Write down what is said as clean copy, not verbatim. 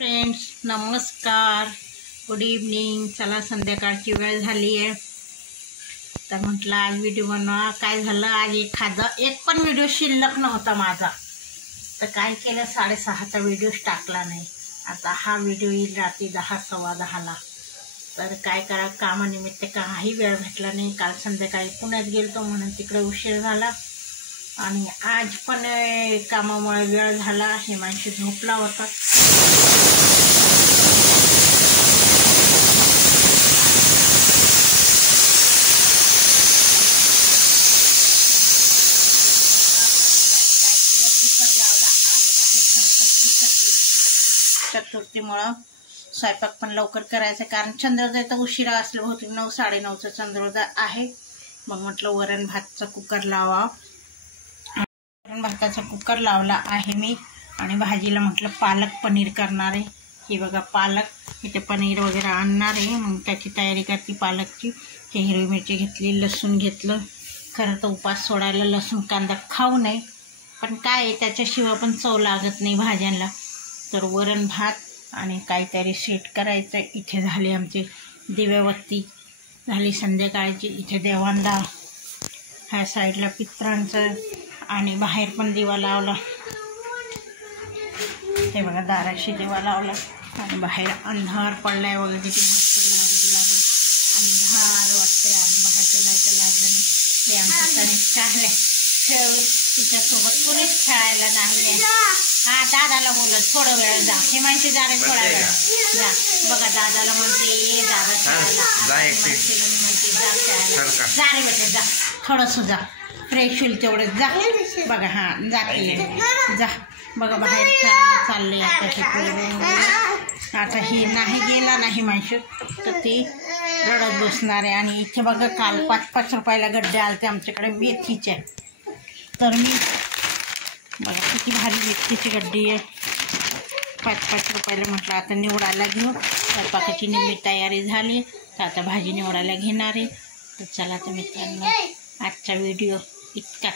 Friends नमस्कार, good evening. चला संध्याकाळची वेळ झाली आहे तर म्हटलं आज व्हिडिओ बनवा। काय झालं, आज एक पण व्हिडिओ शिल्लक नव्हता माझा, तर काय केलं 6:30चा व्हिडिओच टाकला नाही। आता हा व्हिडिओ येईल रात्री 10 सव्वा 10ला। तर काय करा, कामानिमित्त काही वेळ भेटला नाही। काल संध्याकाळी पुण्यात गेलतो म्हणून तिकडे उशीर झाला आणि आज पण कामामुळे वेळ झाला। हिमांशू झोपला होता। चतुर्थीमुळं स्वयंपाक पण लवकर करायचं, कारण चंद्रोदय तर उशिरा असलं, बहुतेक 9 साडेनऊचा चंद्रोदय आहे। मग म्हटलं वरण भातचा कुकर लावा। वरण भाताचा कुकर लावला आहे मी आणि भाजीला म्हटलं पालक पनीर करणार आहे। हे बघा पालक, इथे पनीर वगैरे आणणार आहे, मग त्याची तयारी करते पालकची। ते हिरवी मिरची घेतली, लसूण घेतलं। खरं तर उपास सोडायला लसूण कांदा खाऊ नये, पण काय आहे त्याच्याशिवाय पण चव लागत नाही भाज्यांना। तर वरण भात आणि काहीतरी सेट करायचं। इथे झाली आमची दिव्यावत्ती झाली संध्याकाळची। इथे देवांना ह्या साईडला पित्रांचं आणि बाहेर पण दिवा लावला। ते बघा दाराशी दिवा लावला आणि बाहेर अंधार पडलाय वगैरे, किती मस्त लागलं, अंधार वाटतंय आणि बाहेर लाईट लागलं नाही। हे आमचं तनिष्क आहे, तिच्यासोबत कोणीच खेळायला नाही। हा दादाला बोलत थोडं वेळ जा, हे माहिती जा रे थोडा वेळ जा। बघा दादाला म्हणते दादा खेळायला, म्हणते जा खेळायला, जा रे बेटे जा, थोडंसं जा, फ्रेश होईल तेवढंच जा। बघा हां जाते जा, बघा बाहेर खेळायला चालले। आता हे पोरं आता ही नाही गेला नाही माहिती तर ती रडत बसणार आहे। आणि इथे बघा काल 5-5 रुपयाला गड्डे आले ते आमच्याकडे मेथीचे, तर मी बघा किती भारी मेथीची गड्डी आहे। 5-5 रुपयाला म्हटलं आता निवडायला घेऊ। स्वयंपाकाची निम्मी तयारी झाली तर आता भाजी निवडायला घेणार आहे। तर चला तर मित्रांनो, आजचा व्हिडिओ इतका